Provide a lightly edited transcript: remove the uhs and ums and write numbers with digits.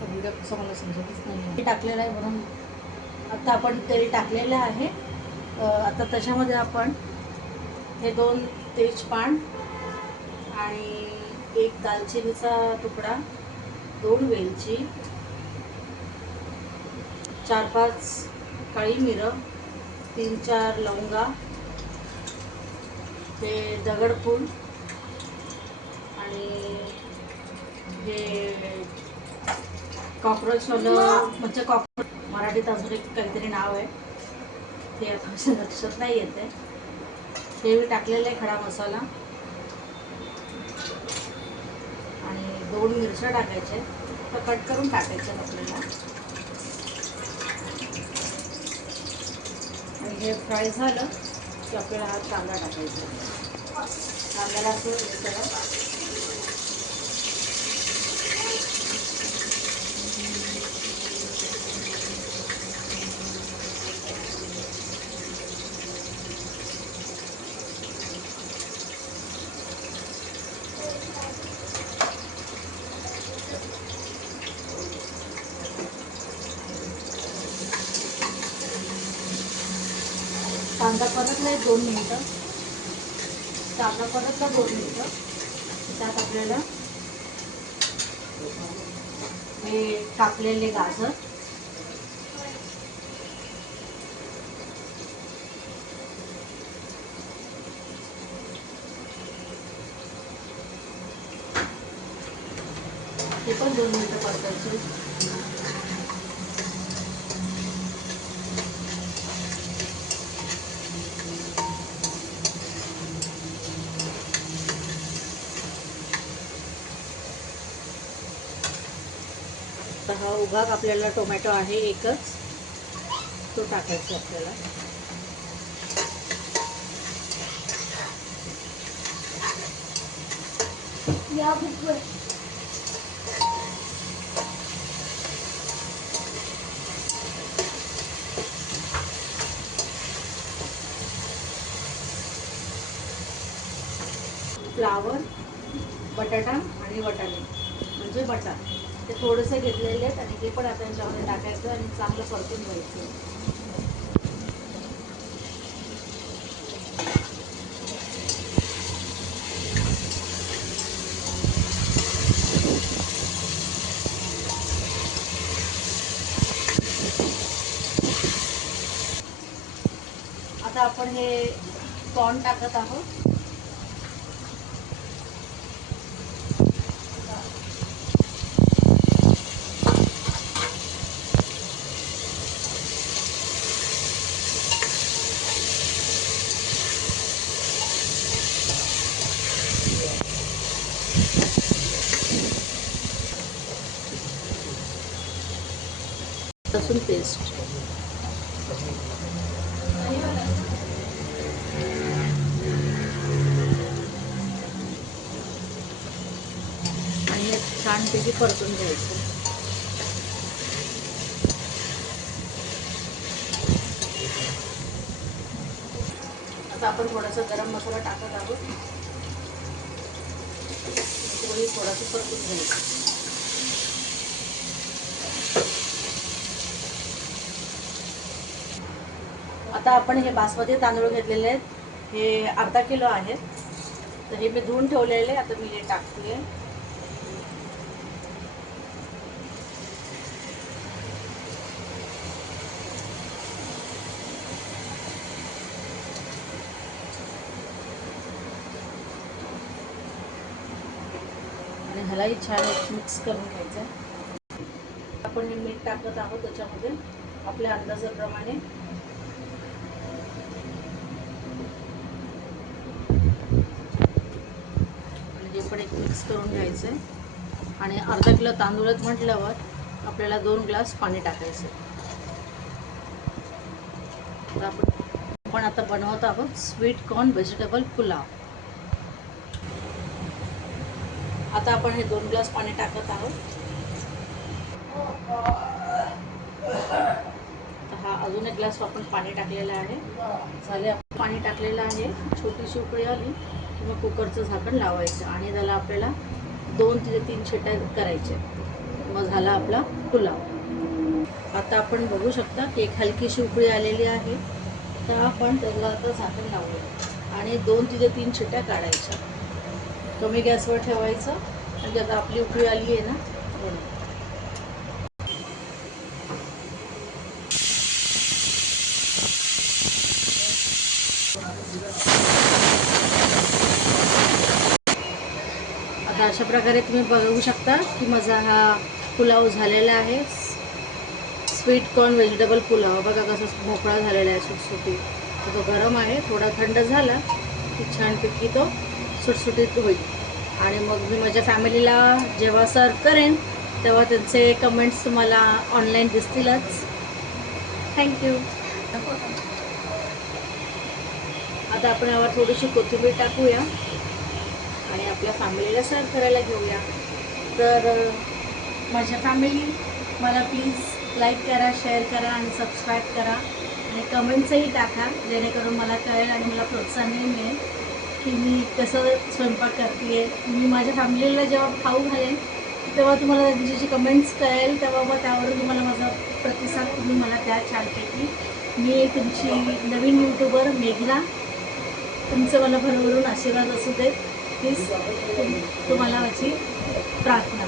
Video कसं मला समजतच नाही टाकलेलं आहे म्हणून. आता आपण तेल टाकलेलं आहे. आता त्याच्यामध्ये आपण हे 2 तेजपान आणि 1 दालचिनीचा तुकडा, 2 वेलची, 4-5 काळी मिरं, 3-4 लवंगा, हे दगडफूल आणि हे कॉक्रोचवालं, म्हणजे मराठीत अजून एक काहीतरी नाव आहे ते आता लक्षात नाही येते. हे मी टाकलेलं आहे खडा मसाला. आणि 2 मिरच्या टाकायच्या, तर कट करून टाकायच्या आपल्याला. आणि हे फ्राय झालं की आपल्याला हा कांदा टाकायचा. कांद्याला असं हे करा. कांदा परतला 2 मिनटं. कांदा परतला 2 मिनटं. त्यात आपल्याला हे कापलेले गाजर, हे पण 2 मिनटं परतायचे. तर हा उभा कापलेला टोमॅटो आहे एकच, तो टाकायचा आपल्याला. फ्लावर, बटाटा आणि वाटाणे म्हणजे बटाट, ते थोडेसे घेतलेले आहेत आणि ते पण आता याच्यामध्ये टाकायचं आणि चांगलं परतून घ्यायचं. आता आपण हे कॉर्न टाकत आहोत. लसूण पेस्ट, आणि हे छानपैकी परतून घ्यायचं. आता आपण थोडासा गरम मसाला टाकत आहोत. थोडासा परतून घ्यायचं. आता आपण हे बासमती तांदूळ घेतलेले आहेत, हे अर्धा किलो आहेत. तर हे मी धुवून ठेवलेले, आता मी हे टाकते. आणि ह्यालाही छान मिक्स करून घ्यायचं. आपण हे मीठ टाकत आहोत त्याच्यामध्ये आपल्या अंदाजाप्रमाणे. हे पण एक मिक्स करून घ्यायचं आहे. आणि अर्धा किलो तांदूळ म्हटल्यावर आपल्याला 2 ग्लास पाणी टाकायचं. तर आपण आता बनवत आहोत स्वीट कॉर्न व्हेजिटेबल पुलाव. आता आपण हे 2 ग्लास पाणी टाकत आहोत. हा अजून 1 ग्लास आपण पाणी टाकलेलं आहे. झाले, पाणी टाकलेलं आहे. छोटीशी उकळी आली की मग कुकरचं झाकण लावायचं आणि त्याला आपल्याला 2 ते 3 शिट्ट्या करायच्या. मग झाला आपला पुलाव. आता आपण बघू शकता की एक हलकीशी उकळी आलेली आहे. तर आपण त्याला आता झाकण लावूया आणि 2 ते 3 शिट्ट्या काढायच्या. कमी गॅसवर ठेवायचं म्हणजे आता आपली उकळी आली आहे ना म्हणून. आता अशा प्रकारे तुम्ही बघू शकता की माझा हा पुलाव झालेला आहे. स्वीट कॉर्न व्हेजिटेबल पुलाव बघा कसं भोपळा झालेला आहे सुटसुटीत. तर तो गरम आहे, थोडा थंड झाला की छानपैकी तो सुटसुटीत होईल. आणि मग मी माझ्या फॅमिलीला जेव्हा सर्व करेन तेव्हा त्यांचे कमेंट्स तुम्हाला ऑनलाईन दिसतीलच. थँक्यू. आता आपण यावर थोडीशी कोथिंबीर टाकूया आणि आपल्या फॅमिलीला सर्व करायला घेऊया. तर माझ्या फॅमिली मला प्लीज लाईक करा, शेअर करा आणि सबस्क्राईब करा आणि कमेंट्सही टाका, जेणेकरून मला कळेल आणि मला प्रोत्साहनही मिळेल की मी कसं स्वयंपाक करते आहे. मी माझ्या फॅमिलीला जेव्हा खाऊ घालेन तेव्हा तुम्हाला त्या दिवशीची कमेंट्स कळेल, तेव्हा मग त्यावरून तुम्हाला माझा प्रतिसाद तुम्ही मला द्या छानपैकी. मी तुमची नवीन यूट्यूबर मेघना. तुमचं मला भरभरून आशीर्वाद असू देत. प्लीज तुम्हाला माझी प्रार्थना.